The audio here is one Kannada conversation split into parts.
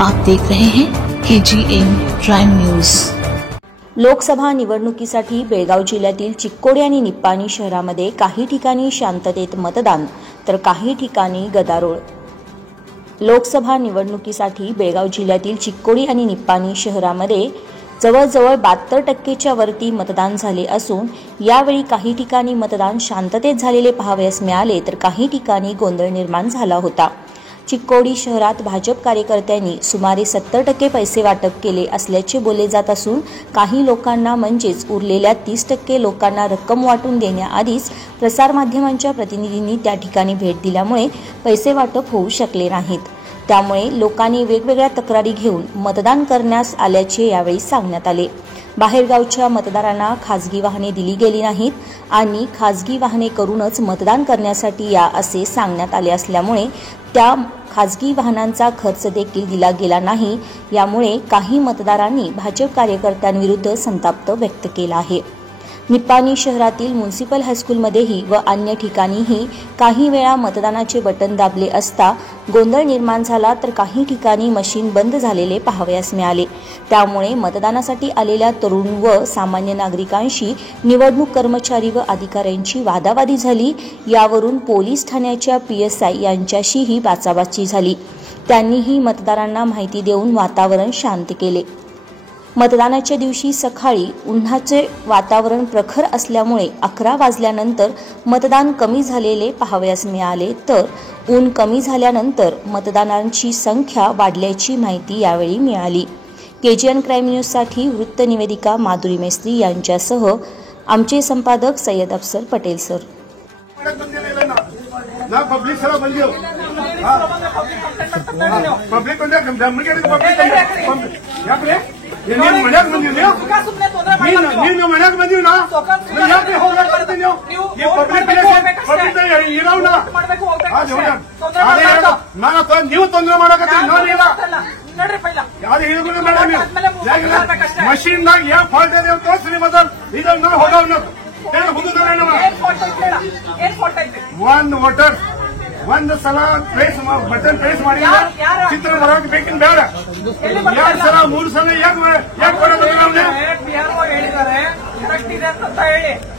आप देख रहे हैं KGN प्राइम न्यूज। लोकसभा निवडणुकीसाठी बेळगाव जिल्ह्यातील चिक्कोडी आणि निप्पाणी शहरामध्ये काही ठिकाणी शांततेत मतदान तर काही ठिकाणी गदारोळ। लोकसभा निवडणुकीसाठी बेळगाव जिल्ह्यातील चिक्कोडी आणि निप्पाणी शहरामध्ये जवळजवळ 72% वरती मतदान झाले असून यावेळी काही ठिकाणी मतदान शांततेत झालेले पाहावयास मिळाले तर काही ठिकाणी गोंधळ निर्माण झाला होता। चिक्कोडी शहरात भाजप कार्यकर्त्यांनी सुमारे 70% पैसे वाटप केले असल्याचे बोलले जात असून काही लोकांना म्हणजेच उरलेल्या 30% लोकांना रक्कम वाटून देण्याआधीच प्रसारमाध्यमांच्या प्रतिनिधींनी त्या ठिकाणी भेट दिल्यामुळे पैसे वाटप होऊ शकले नाहीत। त्यामुळे लोकांनी वेगवेगळ्या तक्रारी घेऊन मतदान करण्यास आल्याचे यावेळी सांगण्यात आले। बाहेरगावच्या मतदारांना खासगी वाहने दिली गेली नाहीत आणि खासगी वाहने करूनच मतदान करण्यासाठी या असे सांगण्यात आले असल्यामुळे त्या खासगी वाहनांचा खर्च देखील दिला गेला नाही। यामुळे काही मतदारांनी भाजप कार्यकर्त्यांविरुद्ध संताप व्यक्त केला आहे। निप्पाणी शहरातील म्युनिसिपल हायस्कूलमध्येही व अन्य ठिकाणीही काही वेळा मतदानाचे बटन दाबले असता गोंधळ निर्माण झाला तर काही ठिकाणी मशीन बंद झालेले पाहावयास मिळाले। त्यामुळे मतदानासाठी आलेल्या तरुण व सामान्य नागरिकांशी निवडणूक कर्मचारी व अधिकाऱ्यांची वादावादी झाली। यावरून पोलीस ठाण्याच्या PSI यांच्याशीही बाचाबाची झाली। त्यांनीही मतदारांना माहिती देऊन वातावरण शांत केले। मतदानाच्या दिवशी सकाळी उन्हाचे वातावरण प्रखर असल्यामुळे 11 वाजल्यानंतर मतदान कमी झालेले पाहावयास मिळाले तर ऊन कमी झाल्यानंतर मतदानांची संख्या वाढल्याची माहिती यावेळी मिळाली। KGN क्राइम न्यूजसाठी वृत्त निवेदिका माधुरी मेस्त्री यांच्यासह आमचे संपादक सय्यद अफसर पटेल सर। ನೀನು ಮನ್ಯಾಗ ಬಂದಿದ್ಯಾ ನೀನು ಮನ್ಯಾಗ ಬಂದಿವ್ ನಾ ಯಾಕೆ ಹೋಗ್ತೀನಿ ನೀವು ತೊಂದರೆ ಮಾಡಕತ್ತೀರಿ ಮಷೀನ್ದಾಗ ಯಾವ ಫಾಲ್ಟ್ ಇದೆ ಅಂತ ತೋರಿಸ್ರಿ ಮೊದಲು ಇದಾಗ ನಾವು ಹೋಗವ್ ಒಂದು ವೋಟರ್ ಒಂದು ಸಲ ಪ್ಲೇಸ್ ಬಟನ್ ಪ್ಲೇಸ್ ಮಾಡಿ ಚಿತ್ರ ಬರೋಕೆ ಬೇಕಿನ್ ಬೇಡ 2 ಸಲ 3 ಸಲ ಯಾಕೆ ಕೊಡೋದು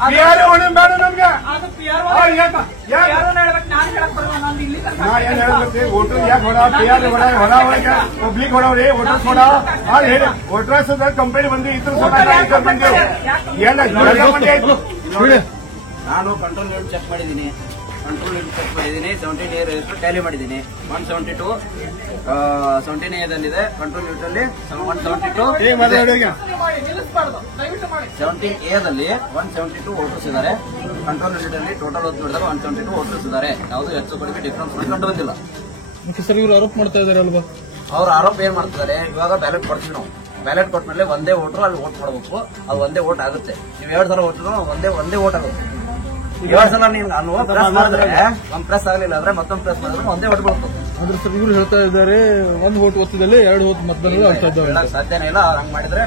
ಬಿಹಾರಿ ಹೊಣೆ ಬೇಡ ನಮ್ಗೆ ಏನ್ ಹೇಳ್ಬೇಕು ವೋಟರ್ ಯಾಕೆ ಹೊಡ ಬಿಹಾರಿ ಹೊಡ ಪಬ್ಲಿಕ್ ಹೊಡವ್ರಿ ವೋಟರ್ಸ್ ಹೊಡ ಹೇಳಿ ವೋಟರ್ಸ್ ಕಂಪನಿ ಬಂದು ಇತರ ಸಲ ಬಂದೇವು ನಾನು ಕಂಟ್ರೋಲ್ ಯೂನಿಟ್ ಚೆಕ್ ಮಾಡಿದ್ದೀನಿ 17 ಇಯರ್ ಟ್ಯಾಲಿ ಮಾಡಿದ್ದೀನಿ 172 17 ಏದಲ್ಲಿದೆ ಕಂಟ್ರೋಲ್ ಯೂನಿಟ್ ಅಲ್ಲಿ 172 17 ಏದಲ್ಲಿ 172 ವೋಟರ್ಸ್ ಇದ್ದಾರೆ ಕಂಟ್ರೋಲ್ ಯೂನಿಟ್ ಅಲ್ಲಿ ಟೋಟಲ್ ಓದ್ ನೋಡಿದಾಗ 172 ವೋಟರ್ಸ್ ಇದ್ದಾರೆ ಯಾವುದು ಹೆಚ್ಚು ಕಡಿಮೆ ಡಿಫರೆನ್ಸ್ ಕಂಡು ಬಂದಿಲ್ಲ। ಸರ್ ಇವರು ಆರೋಪ ಮಾಡ್ತಾ ಇದ್ದಾರೆ ಅಲ್ವಾ? ಅವ್ರ ಆರೋಪ ಏನ್ ಮಾಡ್ತಿದ್ದಾರೆ ಇವಾಗ ಬ್ಯಾಲೆಟ್ ಕೊಡ್ತೀವಿ ನಾವು ಬ್ಯಾಲೆಟ್ ಕೊಟ್ಮೇಲೆ ಒಂದೇ ವೋಟರ್ ಅಲ್ಲಿ ವೋಟ್ ಮಾಡಬೇಕು ಅದು ಒಂದೇ ವೋಟ್ ಆಗುತ್ತೆ ನೀವು 2 ಸಲ ವೋಟರ್ ಒಂದೇ ವೋಟ್ ಆಗುತ್ತೆ 2 ಸಲ ನೀವು ಪ್ರೆಸ್ ಮಾಡಿದ್ರೆ ಒಂದ್ ಪ್ರೆಸ್ ಆಗಲಿಲ್ಲ ಅಂದ್ರೆ ಮತ್ತೊಂದು ಪ್ರೆಸ್ ಮಾಡಿದ್ರೆ ಒಂದೇ ವೋಟ್ ಬರ್ತದೆ। ಆದ್ರೆ ಸರ್ ಇವರು ಹೇಳ್ತಾ ಇದ್ದಾರೆ 1 ವೋಟ್ ಒತ್ತಿದಲ್ಲಿ 2 ವೋಟ್ ಮತದಾನ ಆಗ್ತಾ ಇದ್ದಾವೆ ಸಾಧ್ಯನೇ ಇಲ್ಲ ಹಂಗ್ ಮಾಡಿದ್ರೆ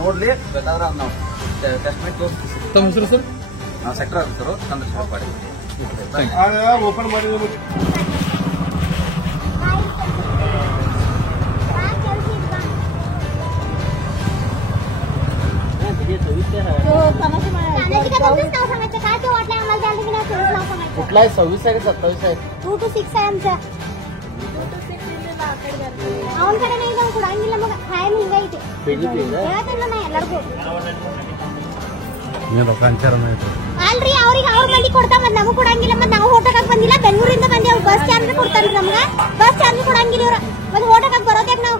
ನೋಡ್ಲಿ ಬೇಕಾದ್ರೆ ನಾವು ಟೆಸ್ಟ್ ಮಾಡಿ ತೋರಿಸ್ತೀವಿ। ತಮ್ಮ ಹೆಸರು ಸರ್? ನಾವು sector officer Chandrashekar Patil open ಮಾಡಿದ್ರು कुठला 26 आहे 27 आहे 2 to 6 आहे आमचा ಅವನ ಕಡೆ ನಾವು ಕೊಡಂಗಿಲ್ಲ ಮಗ ಟೈಮ್ ಹಿಂಗೈತಿ ಹೇಳ್ತಲ್ಲ ನಾ ಎಲ್ಲರಿಗೂ ನೀವು ಕಂಚಾರ ಮಾಡಿ ಅಲ್ರಿ ಅವ್ರಿಗೆ ಅವ್ರ ಮಂದಿ ಕೊಡ್ತಾ ಮತ್ತೆ ನಮಗೂ ಕೊಡಂಗಿಲ್ಲ ಮತ್ತೆ ನಾವು ಓಟಕ್ಕೆ ಬಂದಿಲ್ಲ ಬೆಂಗಳೂರಿಂದ ಬಂದಿ ಅವ್ರು ಬಸ್ ಚಾರ್ಜ್ ಕೊಡ್ತಾರೆ ನಮ್ಗೆ ಬಸ್ ಚಾರ್ಜ್ ಕೊಡಂಗಿಲ್ಲ ಇವ್ರ ಮತ್ತೆ ಓಟಕ್ಕೆ ಬರೋದ್ಯಾಕ ನಾವು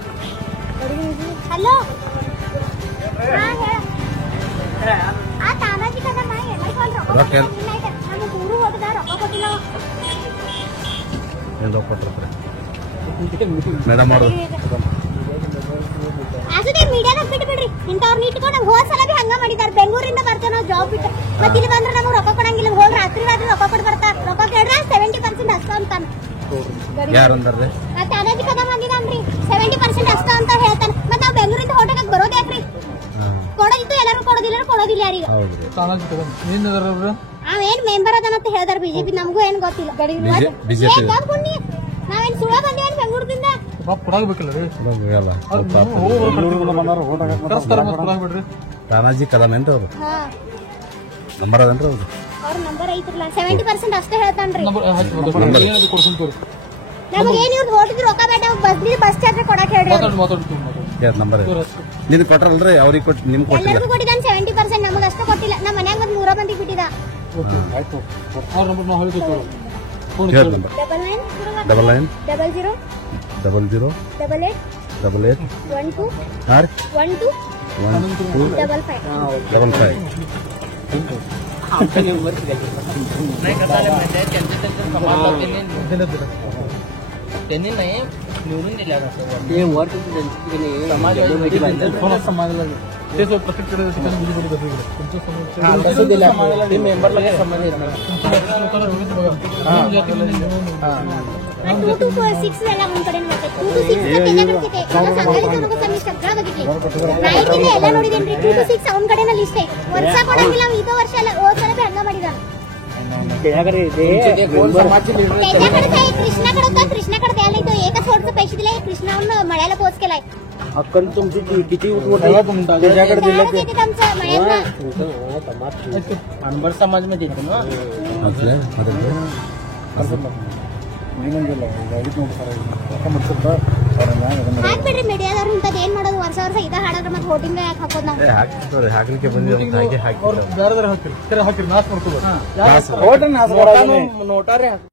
ಹಲೋ ಹಾ ಹೇಳ ಆ ತಾನಾಜಿ ಕದ ನಾ ಎಲ್ಲರಿಗೂ ರೊಕ್ಕ ನಮ್ಮ ಊರು ಹೋಗದ ರೊಕ್ಕ ಕೊಟ್ಟಿಲ್ಲ ಏನು ಕೊಟ್ಟರೆ ಮೇಡಮ್ ಅವರು ಅದೇ ಮೀಡಿಯಾದಾಗ ಬಿಟ್ಬಿಡ್ರಿ ಇಂಥವ್ರನ್ನ ಇಟ್ಕೊಂಡು ನಮ್ಗೆ ಹೋದ ಸಲ ಬಿ ಹಂಗ ಮಾಡಿದಾರೆ ಬೆಂಗಳೂರಿಂದ ಬರ್ತೇವೆ ನಾವು ಜಾಬ್ ಬಿಟ್ಟು ಮತ್ತೆ ಇಲ್ಲಿ ಬಂದ್ರೆ ನಮ್ಗೆ ರೊಕ್ಕ ಕೊಡಂಗಿಲ್ಲ ಹೋಗಿ ರಾತ್ರಿ ರೊಕ್ಕ ಕೊಟ್ಟು ಬರ್ತಾರೆ ರೊಕ್ಕ ಕೇಳಿದ್ರೆ 70% ಅಷ್ಟ ಅಂತಾನೆ ಯಾರಂದ್ರೆ ತಾನಾಜಿ ಕದ ಬಂದಿದ್ದಾನ್ರಿ 70% ಅಷ್ಟ ಅಂತ ಹೇಳ್ತಾನೆ ಮತ್ತೆ ನಾವು ಬೆಂಗಳೂರಿಂದ ಹೋಟೆಲ್ಗೆ ಬರೋದು ಯಾಕ್ರಿ ಕೊಡೋದಿತ್ತು ಎಲ್ಲರೂ ಕೊಡೋದಿಲ್ಲ ಯಾರಿಗೆ ತಾನಾಜಿ ಕದ ನೀನು ಅವೇನ್ ಮೆಂಬರ್ ಅದನ್ನಂತ ಹೇಳ್ದಾರ ಬಿಜೆಪಿ ನಮಗೂ ಏನ್ ಗೊತ್ತಿಲ್ಲ ನಾವೇನ್ ಸುಳ್ಳ ಬಂದೇವೇನು ಬೆಂಗಳೂರಿಂದ ಬಾಪ್ ಕೊಡಾಗಬೇಕಲ್ಲ ರೀ ಕೊಡಾಗ್ಬಿಡ್ರಿ. ತಾನಾಜಿ ಕದಮೇನ್ರಿ ಅವ್ರು ಹಾ ನಂಬರ್ ಅದನ್ರಿ ಅವ್ರು ಅವ್ರ ನಂಬರ್ ಐತ್ರಲ್ಲ 70% ಅಷ್ಟೇ ಹೇಳ್ತಾನ್ರಿ. ಏನಾದ್ರು ಕೊಡ್ತೀನಿ ತೋರಿ. ನಮಗೆ ಏನ್ ಇವ್ರು ಹೊರಟಿದ್ರು ರೊಕ್ಕ ಬೇಡ ಬಸ್ ಚಾರ್ಜ್ ಕೊಡಕ್ ಹೇಳ್ರಿ. ಮಾತಾಡ್ತೀವಿ ನಂಬರ್ ನಿನ್ ಕೊಟ್ರಲ್ರಿ ಅವ್ರಿಗೆ ಕೊಟ್ಟು ನಿಮ್ಗೆ ಕೊಟ್ಟಿಲ್ಲ. ಎಲ್ಲರಿಗೂ ಕೊಟ್ಟಿದ್ದಾನೆ 70%, ನಮಗೆ ಅಷ್ಟೇ ಕೊಟ್ಟಿಲ್ಲ. ನಮ್ಮ ಮನ್ಯಾಗ ಬಂದು 100 ಮಂದಿ ಬಿಟ್ಟಿದ. ಆಯ್ತು ಅವ್ರ ನಂಬರ್ ನಾವು ಹೇಳ್ತೀವಿ ಫೋನ್ ಹೇಳಿ ನಂಬರ್ 99 99 00 00 88 88 12 ಹಾಂ ರೀ 12 12 55. 55 त्यांनी नाही निवडून दिल्या समाजाला ते प्रत्येक ठिकाणी बुजून ते मेंबरला काय संबंध येत नाही. 226 झाला म्हणकडे 226 त्याच्याकडे किती मला सांगायला तू नको मी सगळं बघितले नाही तिने ಎಲ್ಲ ನೋಡಿದೇನ್ರಿ 226 ಅವನ ಕಡೆನ ಲಿಸ್ಟ್ ಐತಿ ವರ್ಷ ಕೊಡಂಗಿಲ್ಲ ಇದು ವರ್ಷ ಅಲ್ಲ ಹೋದ ಸಲ ಹಂಗ ಮಾಡಿದ त्याच्याकडे कृष्णाकडे द्यायला इथं एकच फोटोचे पैसे दिले कृष्णाहून मळ्याला पोच केलाय अक्कल तुमची किती त्याच्याकडे दिले आमचं मळ्याला अनबर समाज मध्ये येतो ना. ಹಾಕ್ಬಿಡ್ರಿ ಮೀಡಿಯಾದವ್ರು ಇಂಥದ್ದು ಏನ್ ಮಾಡೋದು ವರ್ಷ ಇದ ಹಾಡೋದ್ರ ಮತ್ತೆ ಹೋಟಿಂಗ್ ಯಾಕೆ ಹಾಕೋದು ನಾವು ಹಾಕ್ಲಿಕ್ಕೆ ಬಂದಿದ್ದೀವಿ ಬೇರೆ ಹಾಕಿರಿ ನಾಶ ಮಾಡ್ಕೋಬೋದು ನೋಟಾರೆ